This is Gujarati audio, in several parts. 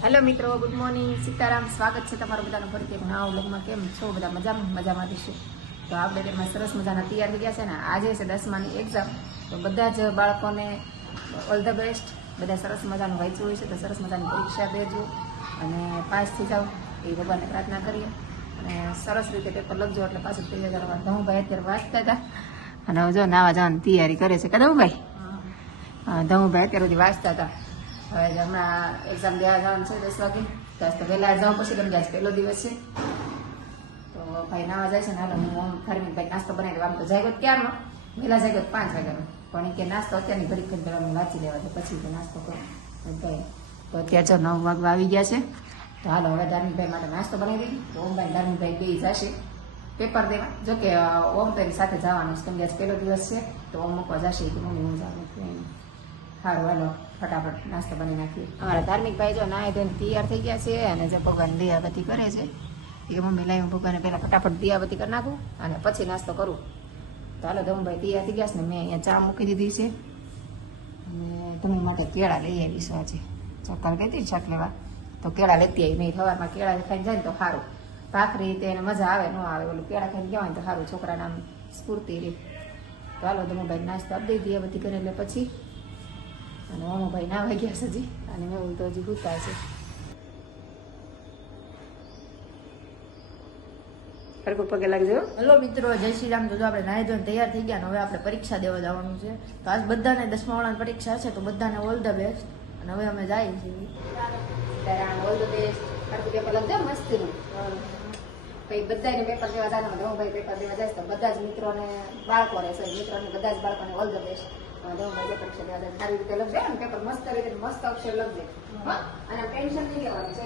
હેલો મિત્રો, ગુડ મોર્નિંગ, સીતારામ. સ્વાગત છે તમારું બધાનું ફરીથી એક નવા વ્લોગમાં. કેમ છો બધા? મજામાં રહીશું. તો આપણે તેમાં સરસ મજાના તૈયાર થઈ ગયા છે ને. આજે છે 10માની એક્ઝામ, તો બધા જ બાળકોને ઓલ ધ બેસ્ટ. બધા સરસ મજાનું વાંચ્યું હોય છે તો સરસ મજાની પરીક્ષા દેજો અને પાસ થઈ જાઓ એ ભગવાનને પ્રાર્થના કરીએ અને સરસ રીતે પેપર લખજો એટલે પાછું તૈયાર કરવા. ધમુભાઈ અત્યારે વાંચતા હતા અને હવે જો નાવા જવાની તૈયારી કરે છે. ધમુભાઈ ધમુભાઈ અત્યાર સુધી વાંચતા હતા. હવે હમણાં એક્ઝામ દેવા જવાનું છે 10 વાગે. તો વહેલા જાઉં પછી તમે જાય પહેલો દિવસ છે તો ભાઈ નાવા જાય છે ને. હાલો હું ફરમીને ભાઈ નાસ્તો બનાવી દઉં. આમ તો જાગ્યો ક્યારનો, વહેલા જાગ્યો 5 વાગ્યાનો, પણ એ કે નાસ્તો અત્યારની ઘડી ઘડી પહેલાં વાંચી લેવા છે પછી તો નાસ્તો કરો ભાઈ. તો અત્યારે જો 9 વાગવા આવી ગયા છે. તો હાલો હવે ધાર્મિકભાઈ માટે નાસ્તો બનાવી દઈએ. તો ઓમભાઈ ધાર્મિકભાઈ બે જશે પેપર દેવા. જોકે ઓમ તો એની સાથે જવાનું છે, કેમ કે આજ પહેલો દિવસ છે તો ઓમ મૂકવા જશે કે મમ્મી હું જાઉં. સારું હાલો ફટાફટ નાસ્તો બની નાખીએ. અમારા ધાર્મિકભાઈ જો નાહી ધોઈને તૈયાર થઈ ગયા છે અને જે ભગવાન દિયાબત્તી કરે છે એ મમ્મી લાવી હું ભગવાનને પહેલાં ફટાફટ દિયાબત્તી કરી નાખું અને પછી નાસ્તો કરું. તો હાલો ધમભાઈ તૈયાર થઈ ગયા છે ને મેં અહીંયા ચા મૂકી દીધી છે અને તમે માટે કેળા લઈ આવીશું. આજે ચક્કર કહેતી હતી શાક લેવા તો કેળા લેતી આવી. મેં સવારમાં કેળા ખાઈને જાય ને તો સારું, ભાખરી તેને મજા આવે ન આવે, ઓલું કેળા ખાઈને કહેવાય તો સારું, છોકરાને આમ સ્ફૂર્તિ રહે. તો હાલો ધમભાઈ નાસ્તો આપી દઈ દિયાબત્તી કરે એટલે પછી. અને ઓમભાઈ ના વાગ્યા છે હજી અને મેં તો હજી ભૂતા છે. હરકું પગે લાગજો. હેલો મિત્રો, જય શ્રી રામ. તો આપણે નાહી ધોઈને તૈયાર થઈ ગયા ને હવે આપણે પરીક્ષા દેવા જવાનું છે. તો આજ બધાને 10મા વાળાની પરીક્ષા છે તો બધાને ઓલ ધ બેસ્ટ. અને હવે અમે જઈએ છીએ. All the best. હરકું પેપર લખજો મસ્તીનું. ભાઈ બધાને પેપર દેવા જવાનું. ધમભાઈ પેપર દેવા જાય તો બધા જ મિત્રોને બાળકો રહેશે, મિત્રોને બધા જ બાળકોને ઓલ ધ બેસ્ટ. ધમભાઈ પરીક્ષા દેવા જાય સારી રીતે લખજે અને પેપર મસ્ત રીતે મસ્ત અક્ષર લખજે. અને ટેન્શન નહીં લેવાનું છે,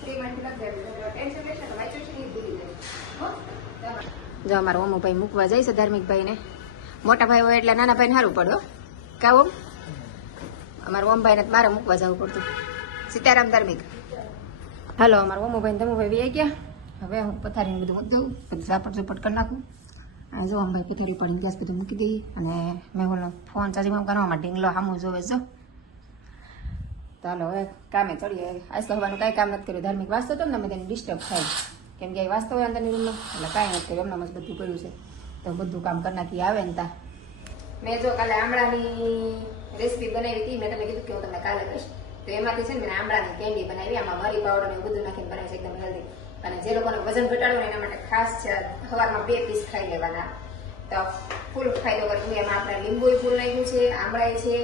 ફ્રી માંથી લખજે. ટેન્શન લેશે તો વાંચ્યું છે એ ભૂલી જાય. જો અમારા ઓમુભાઈ મૂકવા જાય છે ધાર્મિકભાઈને. મોટા ભાઈ હોય એટલે નાના ભાઈને સારું પડે. કા ઓમ? અમારા ઓમભાઈને મારે મૂકવા જવું પડતું. સીતારામ ધાર્મિક. હાલો અમારા ઓમુભાઈ ધમુભાઈ વી ગયા. હવે હું પથારીને બધું મૂકી દઉં, બધું ઝાપટ ઝુપટ કરી નાખું. અને જો ભાઈ પથારી પાડીને ગેસ બધું મૂકી દઈએ અને મેં બોલો ફોન ચાર્જિંગ કરવામાં ઢીંગલો સામું જોવે જો. ચાલો હવે કામે ચડીએ. આજ તો હવાનું કાંઈ કામ નથી કર્યું. ધાર્મિક વાંચતો હતો ને મેં તેને ડિસ્ટર્બ થાય, કેમ કે વાંચતો હોય અંદરની રૂમમાં એટલે કાંઈ નથી કર્યું. એમનામાં જ બધું કર્યું છે તો બધું કામ કરી નાખી આવે ને તા. મેં જો કાલે આમળાની રેસીપી બનાવી હતી, મેં તમને કીધું કે હું તમને કાલે કહીશ. તો એમાંથી છે ને મેં આમળાની કેન્ડી બનાવી. આમાં મરી પાવડર ને બધું નાખીને બનાવી છે, એકદમ હેલ્ધી. અને જે લોકોને વજન ઘટાડવું એના માટે ખાસ છે, સવારમાં 2 પીસ ખાઈ લેવાના તો ફૂલ ફાયદો કરે. એમાં આપણે લીંબુ ફૂલ નાખ્યું છે, આમળાઈ છે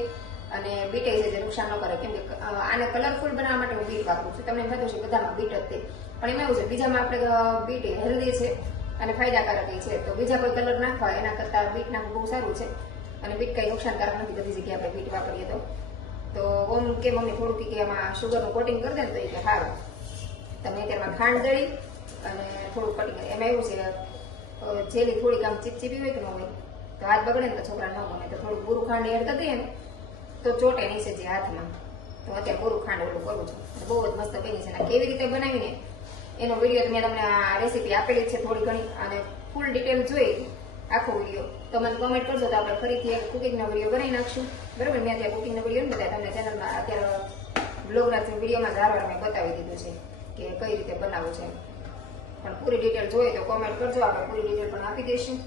અને બીટ છે જે નુકસાન ન કરે. કેમ કે આને કલરફુલ બનાવવા માટે હું બીટ વાપરું છું. તમને ખબર છે બધામાં બીટ જ તે, પણ એમાં એવું છે બીજામાં આપણે બીટ હેલ્ધી છે અને ફાયદાકારક છે. તો બીજા કોઈ કલર નાખવા એના કરતાં બીટ નાખવું બહુ સારું છે અને બીટ કંઈ નુકસાનકારક નથી. બધી જગ્યાએ આપણે બીટ વાપરીએ તો ઓમ કે મમ્મી થોડુંક કે એમાં શુગરનું કોટિંગ કરી દે ને તો એ કે સારું. તમે અત્યારમાં ખાંડ દળી અને થોડું કટિંગ કરી. એમાં એવું છે જેલી થોડીક આમ ચીપચીપી હોય કે ન હોય તો હાથ બગડે ને તો છોકરા ન ગમે, તો થોડું પૂરું ખાંડ એડ કરી દઈએ ને તો ચોટે નહીં છે જે હાથમાં. તો અત્યારે પૂરું ખાંડ ઓલું કરું છું. બહુ જ મસ્ત બની છે. અને કેવી રીતે બનાવીને એનો વિડીયો મેં તમને આ રેસીપી આપેલી છે થોડી ઘણી, અને ફૂલ ડિટેલ જોઈ આખો વિડીયો તો મને કમેન્ટ કરજો તો આપણે ફરીથી એક કુકિંગનો વિડીયો બનાવી નાખશું. બરાબર? મેં અત્યારે કુકિંગનો વિડીયો ને બધા તમને ચેનલમાં અત્યારે બ્લોગના વિડીયોમાં ધારવાર મેં બતાવી દીધું છે કે કઈ રીતે બનાવવું છે. પણ પૂરી ડિટેલ જોઈએ તો કોમેન્ટ કરજો, આપણે પૂરી ડિટેલ પણ આપી દઈશું.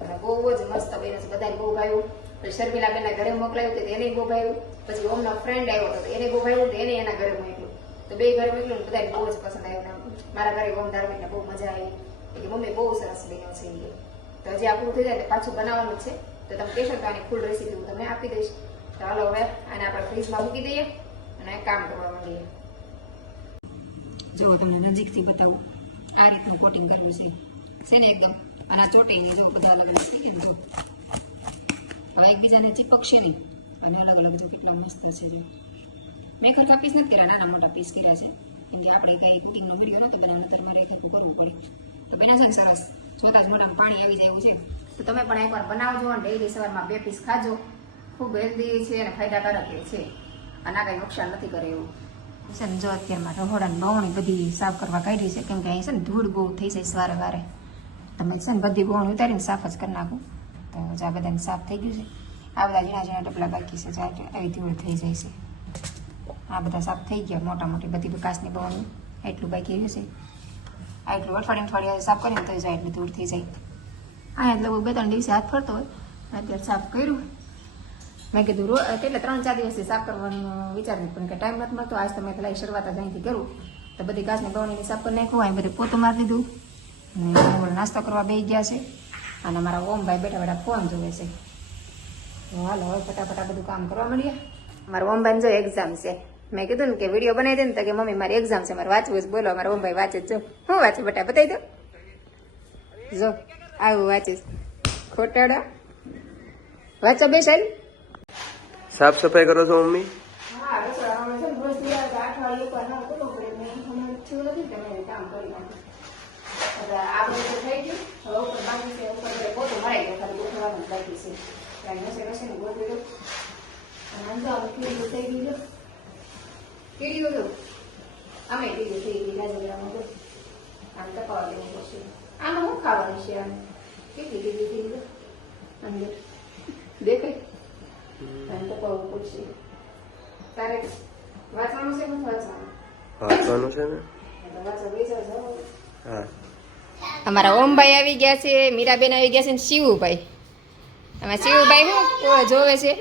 અને બહુ જ મસ્ત બને છે, બધાને બહુ ભાવ્યું. પછી શર્મિલા બેનના ઘરે મોકલાયું તો એને બહુ ભાવ્યું. પછી ઓમનો ફ્રેન્ડ આવ્યો હતો એને બહુ ભાવ્યું તો એને એના ઘરે મોકલ્યું. તો 2 ઘરે મોકલ્યું ને બધાને બહુ જ પસંદ આવ્યું. મારા ઘરે ઓમ ધાર્મિકને બહુ મજા આવી કે મમ્મી બહુ સરસ બન્યો છે એ. તો હજી આ પૂરું થઈ જાય એટલે પાછું બનાવવાનું જ છે. તો તમે કહેશો તો આની ફૂલ રેસીપી હું તમને આપી દઈશ. તો હાલો હવે આને આપણે ફ્રીજમાં મૂકી દઈએ અને કામ કરવા માંડીએ. જો તમને નજીકથી બતાવું, આ રીતનું કોટિંગ કરવું છે ને એકદમ. અને આ ચોટી જો બધા અલગ અલગ થઈ ગયા. હવે એકબીજાને ચીપકશે નહીં અને અલગ અલગ જો કેટલા મસ્ત છે. જો મેં ખરખા પીસ નથી કર્યા, નાના મોટા પીસ કર્યા છે કેમ કે આપણે કંઈ કુકિંગનો વિડીયો નથી બધા, નતર મારે કંઈક કરવું પડે. તો બન્યા છે ને સરસ, જોતા જ મોઢામાં પાણી આવી જાય એવું છે. તો તમે પણ એકવાર બનાવજો અને ડેઈલી સવારમાં 2 પીસ ખાજો. ખૂબ હેલ્ધી છે અને ફાયદાકારક છે અને આ કંઈ નુકસાન નથી કરે એવું છે ને. જો અત્યારમાં રહોડાની બવણી બધી સાફ કરવા કાઢી છે, કેમ કે અહીં છે ને ધૂળ બહુ થઈ જાય સવારે વારે. તમે છે ને બધી બવણી ઉતારીને સાફ જ કરી નાખું તો આ બધાને સાફ થઈ ગયું છે. આ બધા ઝીણા ઝીણા ટપલા બાકી છે, આવી ધૂળ થઈ જાય છે. આ બધા સાફ થઈ ગયા મોટા મોટી બધી વિકાસની બવાની એટલું બાકી રહ્યું છે. આ એટલું અઠવાડિયે સાફ કરીને તો જાય એટલે દૂર થઈ જાય. અહીંયા એટલે 2-3 દિવસે હાથ ફરતો હોય અત્યારે સાફ કર્યું. મેં કીધું કેટલે 3-4 દિવસથી સાફ કરવાનું વિચાર્યું પણ કે ટાઈમ નથી મળતો. આજ તો મેં પેલા શરૂઆત જ અહીંથી કરું તો બધી ઘાસની બવણીને સાફ કરી નાખ્યું. અહીં બધું પોતું મારી દીધું અને નાસ્તો કરવા બેસી ગયા છે અને મારા ઓમભાઈ બેઠા બેઠા ફોન જોવે છે. તો હાલો હવે ફટાફટ બધું કામ કરવા મળીએ. મારા ઓમભાઈને જો એક્ઝામ છે. મેં કીધું ને કે વિડીયો બનાવી દે ને તો કે મમ્મી મારી એક્ઝામ છે મારે વાંચવું જ. બોલો મારા ઓમભાઈ વાંચે જ. જો હું વાંચું બેટા બતાવી દો. જો આવું વાંચીશ ખોટાડા વાંચો બે સાહેબ. સાફ સફાઈ કરો છો મમ્મી? હા રસોડામાં છે ને રોજ દિવસ અઠવાડિયે પર ના કરવું પડે. મેં હમણાં થયું નથી કે મેં કામ કરી નાખ્યું. હવે આ બધું તો થઈ ગયું. હવે ઉપર બાકી છે ઉપર બધે પોતું મરાઈ ગયો. ખાલી ગોઠવવાનું જ બાકી છે. ત્યાં રસોઈ ગોઠવી દઉં અને અંજાવાનું કીડીયું થઈ ગયું. કીડીયું દઉં અમે કીડીયું થઈ ગઈ રાજગરામાં દઉં આમ તપાવા દેવું પડશે. આમાં શું ખાવાનું છે? આમ કેટલી કીડી થઈ ગયું અંદર દેખાય આમ તપાવવું પડશે. તારે વાંચવાનું છે નથી વાંચવાનું? વાંચવાનું છે ને. વાંચવા બેસા જાઓ. હા અમારા ઓમભાઈ આવી ગયા છે, મીરાબેન આવી ગયા છે ને શિવુભાઈ. આમાં શિવુભાઈ શું જોવે છે,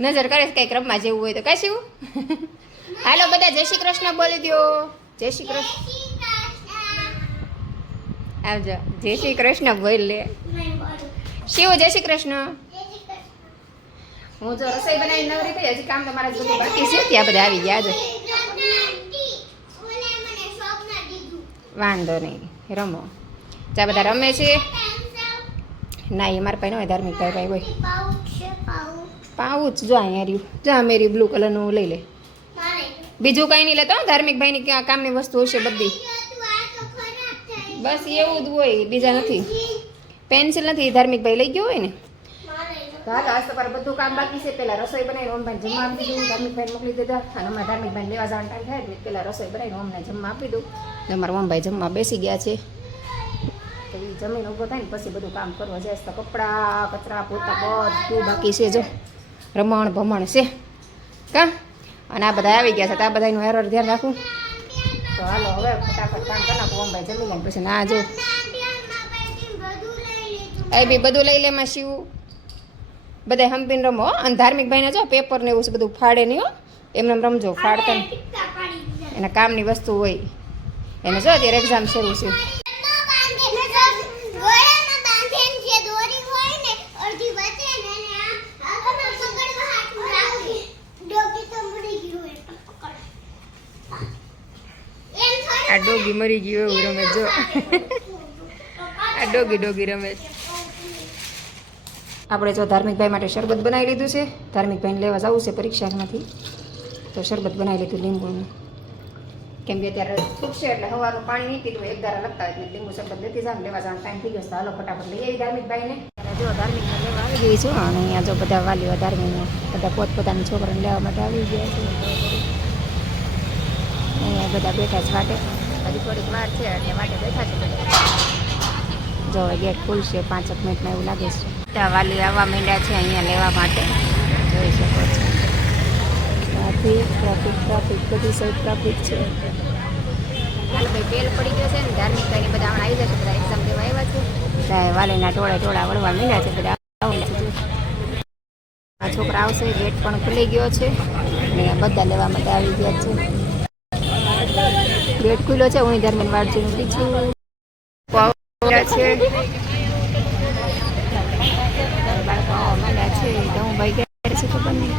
નજર કરે છે કંઈક રમવા જેવું હોય તો. કાંઈ શિવ હાલો બધા જય શ્રી કૃષ્ણ બોલી દો. જય શ્રી કૃષ્ણ આવજો. જય શ્રી કૃષ્ણ બોલ લે શિવ. જય શ્રી કૃષ્ણ. હું જો રસોઈ બનાવી નવરી થઈ હજી કામ તમારા બધું બાકી છે. ત્યાં બધા આવી ગયા આજે. વાંધો નહીં રમો. ત્યાં બધા રમે છે. ના એ મારા પાસે ન હોય ધાર્મિક ભાઈ હોય. પાઉચ જો અહીંયા રહ્યું. જો આ મેરી બ્લુ કલરનું લઈ લે. બીજું કંઈ નહીં લેતો ધાર્મિક ભાઈની કામની વસ્તુ હશે બધી. બસ એવું જ હોય બીજા નથી. પેન્સિલ નથી ધાર્મિક ભાઈ લઈ ગયો હોય ને. હાલો આજ તમારે બધું કામ બાકી છે. પેલા રસોઈ બનાવીને ઓમભાઈને જમવા આપી દીધું. ધાર્મિકભાઈને મોકલી દીધા અને અમારા ધાર્મિકભાઈને લેવા જવાનો ટાઈમ થાય એટલે પેલા રસોઈ બનાવીને અમને જમવા આપી દઉં. ને અમારા ઓમભાઈ જમવા બેસી ગયા છે. તો એ જમીન ઊભો થાય ને પછી બધું કામ કરવા જાય તો કપડાં કચરા પોતા બધું બાકી છે. જો રમણ ભમણ છે કા. અને આ બધા આવી ગયા છે તો આ બધાનું હેરર ધ્યાન રાખું. તો હાલો હવે ફટાફટ કામ કરી નાખું. ઓમભાઈ જમી લે પછી ના જો એ બી બધું લઈ લે માં શિવ. બધા હંપીને રમો. અને ધાર્મિક ભાઈને જો પેપર ને એવું છે બધું ફાડે નહીં હો. એમને રમજો ફાડતા ને. એના કામની વસ્તુ હોય એને. જો અત્યારે એક્ઝામ શરૂ છે. આ ડોગી મરી ગયું એવું રમે જો. આ ડોગી રમે. આપણે જો ધાર્મિકભાઈ માટે શરબત બનાવી લીધું છે. ધાર્મિકભાઈને લેવા જવું છે પરીક્ષામાંથી તો શરબત બનાવી લીધું લીંબુનું. કેમ કે અત્યારે છૂટશે એટલે હવાનું પાણી નહીં પીધું. એક દારા લગતા એટલે લીંબુ શરબત લેતી જાવ. લેવા જવાનો ટાઈમ થઈ ગયો છે. હાલો ફટાફટ લઈ આવી ધાર્મિકભાઈને. જો ધાર્મિકને લેવા આવી ગઈ છું અને અહીંયા જો બધા વાલીઓ ધાર્મિકને બધા પોતપોતાની છોકરાને લેવા માટે આવી ગયા છે. અહીંયા બધા બેઠા છે વાટે. હજી થોડીક વાર છે એટલે વાટે બેઠા છે બધા. જો ગેટ ખુલશે 5 મિનિટમાં એવું લાગે છે. ત્યાં વાલી આવવા માંડ્યા છે અહીંયા લેવા માટે. જોઈ શકો છો ટ્રાફિક બધી સાઈડ ટ્રાફિક છે. હાલો ભાઈ બેલ પડી ગયો છે ને ધાર્મિકભાઈની બધા હમણાં આવી જશે. બધા એક્ઝામ દેવા આવ્યા છે. બધા વાલીના ટોળા વળવા માંડ્યા છે. બધા આવે છે. આ છોકરા આવશે. ગેટ પણ ખુલી ગયો છે અને બધા લેવા માટે આવી ગયા છે. ગેટ ખુલ્લો છે. હું ધર્મીન વાડજી મૂકી છું છે. બાળકો આવવા માંડ્યા છે તો હું ભાઈ ગયા છે ખબર નહીં.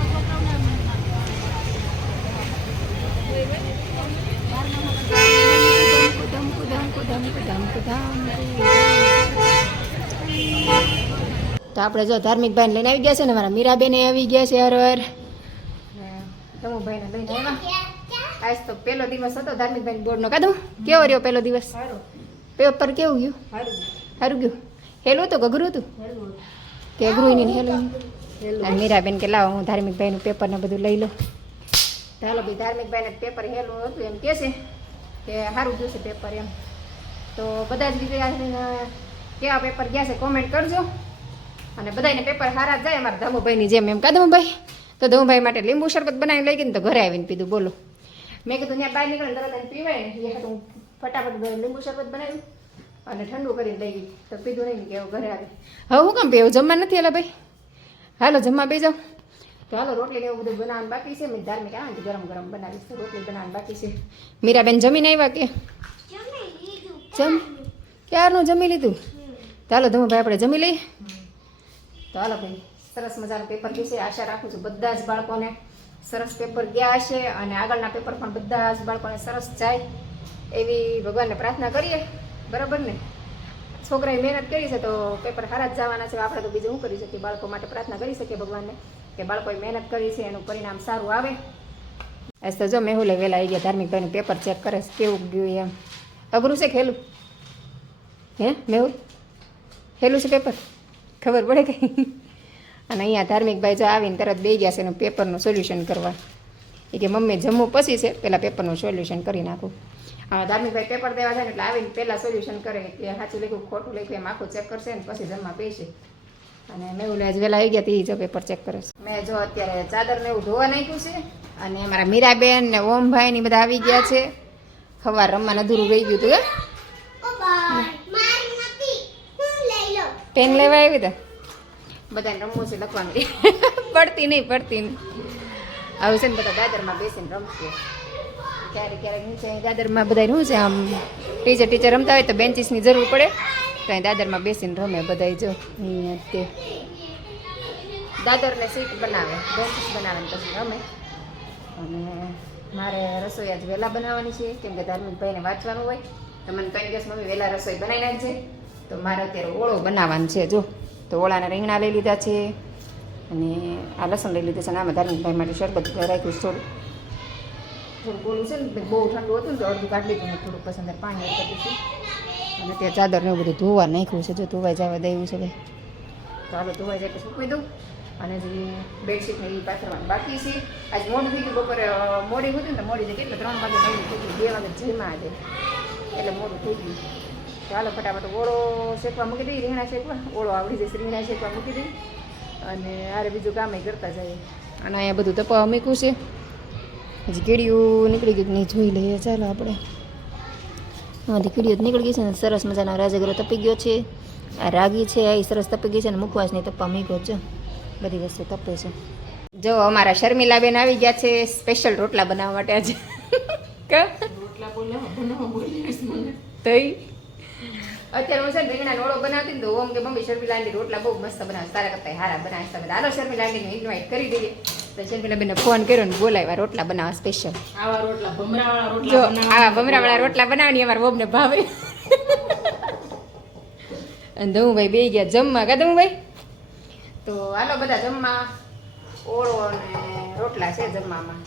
તો આપણે જો ધાર્મિકભાઈને લઈને આવી ગયા છે ને મારા મીરાબેન આવી ગયા છે. હર ધમુભાઈને લઈને આવ્યા. આજ તો પહેલો દિવસ હતો ધાર્મિકભાઈ બોર્ડનો. કાદું કેવો રહ્યો પહેલો દિવસ? પેપર કેવું ગયું? સારું ગયું. હેલું હતું અઘરું હતું? તે અઘરું નહીં હેલું. અને મીરાબેન કે લાવો હું ધાર્મિકભાઈનું પેપર ને બધું લઈ લો. ચાલો ભાઈ ધાર્મિકભાઈને પેપર હેલું હતું એમ કહે છે કે સારું ગયું છે પેપર એમ. તો બધા જ કેવા પેપર ગયા છે કોમેન્ટ કરજો. અને બધાને પેપર સારા જ જાય અમારા ધમુભાઈની જેમ એમ. કાદુભાઈ તો ધમભાઈ માટે લીંબુ શરબત બનાવીને લઈ ગઈ ને તો ઘરે આવીને પીધું. બોલો, મેં કીધું ત્યાં બહાર નીકળે તરત એને પીવાય ને એ હું ફટાફટ લીંબુ શરબત બનાવ્યું અને ઠંડુ કરીને લઈ ગઈ તો પીધું નહીં કે એવું ઘરે આવી. હવે હું કેમ પીવું, જમવા નથી હાલો ભાઈ, હાલો જમવા બે જાઓ. તો હાલો રોટલી ને એવું બધું બનાવવાનું બાકી છે. મેં ધાર્મિક આવે ને ગરમ ગરમ બનાવીશ, તો રોટલી બનાવવાનું બાકી છે. મીરાબેન જમીને આવ્યા કે ક્યારનું જમી લીધું? ચાલો ધમભાઈ આપણે જમી લઈએ. તો હાલો ભાઈ, સરસ મજાનું પેપર જશે. આશા રાખું છું બધા જ બાળકોને સરસ પેપર ગયા હશે અને આગળના પેપર પણ બધા જ બાળકોને સરસ જાય એવી ભગવાનને પ્રાર્થના કરીએ. બરાબર ને? છોકરાએ મહેનત કરી છે તો પેપર સારા જ જવાના છે. આપણે તો બીજું શું કરી શકીએ? બાળકો માટે પ્રાર્થના કરી શકીએ ભગવાનને કે બાળકોએ મહેનત કરી છે એનું પરિણામ સારું આવે. આજ તો જો મેહુલે વહેલા આવી ગયા, ધાર્મિકભાઈનું પેપર ચેક કરે છે કેવું ગયું એમ. અઘરું છે ખેલું? હે મેહુલ, ખેલું છે પેપર? ખબર પડે કઈ? અને અહીંયા ધાર્મિકભાઈ જો આવીને તરત બે ગયા છે એનું પેપરનું સોલ્યુશન કરવા. એ કે મમ્મી જમવું પછી છે, પહેલાં પેપરનું સોલ્યુશન કરી નાખું. ધાર્મિકભાઈ પેપર દેવા છે ને એટલે આવીને પહેલાં સોલ્યુશન કરે કે સાચું લખ્યું ખોટું લખ્યું એમ આખું ચેક કરશે ને પછી જમવા બેસે. અને મેહુલ આજ વહેલા આવી ગયા તે જો પેપર ચેક કરે છે. મેં જો અત્યારે ચાદર ને એવું ધોવા નાખ્યું છે અને અમારા મીરાબેન ને ઓમભાઈ ને બધા આવી ગયા છે. ખવાર રમવાનું અધૂરું રહી ગયું હતું. પેન લેવા આવી હતા, બધાને રમવું છે લખવાનું. પડતી નહીં. આવું છે ને બધા દાદરમાં બેસીને રમશે. ક્યારેક નીચે દાદરમાં બધા શું છે આમ ટીચર રમતા હોય તો બેન્ચીસની જરૂર પડે તો અહીં દાદરમાં બેસીને રમે બધા. જો અહીંયા તે દાદરને સીટ બનાવે, બેન્ચીસ બનાવે ને પછી રમે. અને મારે રસોઈ આજ વહેલા બનાવવાની છે કેમ કે ધાર્મિકભાઈને વાંચવાનું હોય તો મને કઈ દિવસ મમ્મી વહેલા રસોઈ બનાવી નાખજે. તો મારે અત્યારે ઓળો બનાવવાનું છે. જો તો ઓળાના રીંગણા લઈ લીધા છે અને આ લસણ લઈ લીધું છે અને આમાં ધાર્મિકભાઈ માટે શરબત રાખ્યું થોડું ગોળું છે ને બહુ ઠંડુ હતું ને તો અડધું કાઢી લીધું ને થોડુંક પસંદ પાણી કરી દીધું. અને ત્યાં ચાદર ને એવું બધું ધોવા નાખ્યું છે. જો ધોવાઈ જવા દેવું છે ભાઈ. તો હાલો ધોવાઈ જાય તો સૂકવી દઉં. અને જે બેડશીટ ને એ પાથરવાનું બાકી છે. આજ મોડું થઈ ગયું, બપોરે મોડી હતું ને તો મોડી કેટલે 3 વાગે મોડું થઈ ગયું, 2 વાગે જઈમાં આજે એટલે મોડું થઈ ગયું. ચાલો ફટાફટ ઓળો શેકવા મૂકી દઈ, રીંગણા શેકવા. ઓળો આવડી જશે, રીંગણા શેકવા મૂકી દઈ અને આરે બીજું કામ કરતા જાય. અને અહીંયા બધું તપાવવા મૂક્યું છે. હજી કીડીયું નીકળી ગયું નહીં જોઈ લઈએ. ચાલો આપણે આમાંથી કીડીયું નીકળી ગઈ છે ને સરસ મજાનો રાજગરો તપી ગયો છે. આ રાગી છે એ સરસ તપી ગઈ છે ને મુખવાસ નહીં તપવા મૂક્યો છે. બધી વસ્તુ તપે છે. જો અમારા શર્મિલાબેન આવી ગયા છે સ્પેશિયલ રોટલા બનાવવા માટે આજે. તો અત્યારે હું છે ને રીંગણાનો ઓળો બનાવતી ને તો ઓમ કે મમ્મી શર્મિલાની રોટલા બહુ મસ્ત બનાવે, તારા કરતા હારા બનાવે. તમે હાલો શર્મિલાને ઇન્વાઇટ કરી દઈએ. તો શર્મિલાબેનને ફોન કર્યો ને બોલાવ્યા રોટલા બનાવવા સ્પેશિયલ. આવા રોટલા ભમરાવાળા રોટલા જો આવા ભમરાવાળા રોટલા બનાવવાની અમારા બોબને ભાવે. અને ધમુભાઈ બે ગયા જમવા. કા ધમુભાઈ? તો હાલો બધા જમવા. ઓળો અને રોટલા છે જમવામાં.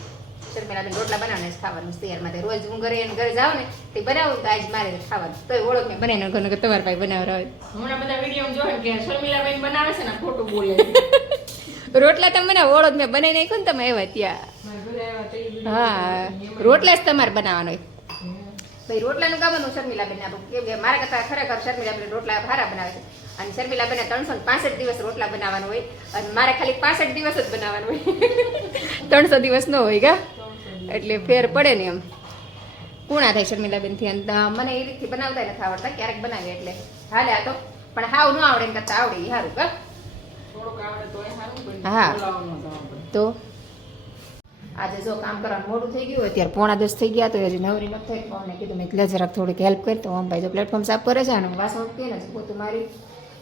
શર્મિલાબેન રોટલા બનાવને જ ખાવાનું તૈયારમાં. રોજ હું ઘરે જાઉં ને તે બનાવું તો આજ મારે ખાવાનું. તો ઓળો મેં બનાવીને ઘરનો તમારા ભાઈ બનાવવા હોય. હમણાં બધા વિડીયો જોવે કે શર્મિલાબેન બનાવે છે ને ખોટું બોલે. રોટલા તમે બનાવો, ઓળો જ મેં બનાવી નાખ્યો ને તમે આવ્યા ત્યાં. હા, રોટલા જ તમારે બનાવવાનો હોય. ભાઈ રોટલાનું કામનું શર્મિલાબેન આપું કેમ કે મારા કરતા ખરેખર શર્મિલાબેન રોટલા સારા બનાવે છે. અને શર્મિલાબેને 365 દિવસ રોટલા બનાવવાનું હોય અને મારે ખાલી 65 દિવસ જ બનાવવાનું હોય. 300 દિવસ ન હોય કા, એટલે ફેર પડે ને એમ. પૂણા થાય શર્મિલાબેનથી. અને મને એ રીતથી બનાવતા નથી આવડતા, ક્યારેક બનાવીએ એટલે હાલે. આ તો પણ હાવ ન આવડે ને કરતા આવડે સારું કા. થોડુંક આવડે તો સારું. હા. બોલાવવાનું જવા પડે. તો આજે જો કામ કરવાનું મોડું થઈ ગયું, અત્યારે 9:45 થઈ ગયા તો હજી નવરી નથી થઈ. ફોનને કીધું મેં એટલે જરાક થોડીક હેલ્પ કરી. તો આમ ભાઈ જો પ્લેટફોર્મ સાફ કરે છે અને હું વાસણ ઉઠી ને પોતું મારી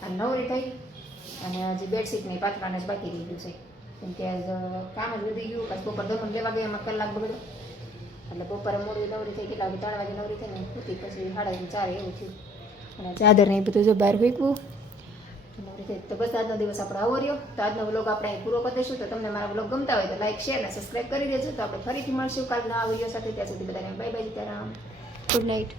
અને નવરી થઈ. અને હજી બેડશીટ નહીં પાથરવાને જ બાકી રહી ગયું છે કેમ કે કામ જ વધી ગયું. પછી બપોર દમણ લેવા ગયા એમાં કલાક બગડ્યો એટલે બપોરે મોડી નવરી થઈ. કેટલા વાગે 3 વાગે નવરી થઈને ઉઠી પછી 3:30 એવું થયું. અને ચાદર ને એ બધું જો બહાર ફેંકવું નવરી થઈ. તો બસ આજનો દિવસ આપણે આવો રહ્યો. તો આજનો વ્લોગ આપણે અહીં પૂરો કરી દઈશું. તો તમને મારા વ્લોગ ગમતા હોય તો લાઈક શેર અને સબસ્ક્રાઈબ કરી દેજો. તો આપણે ફરીથી મળશું કાલના આ વિડીયો સાથે. ત્યાં સુધી બધાને bye bye, Sitaram, good night.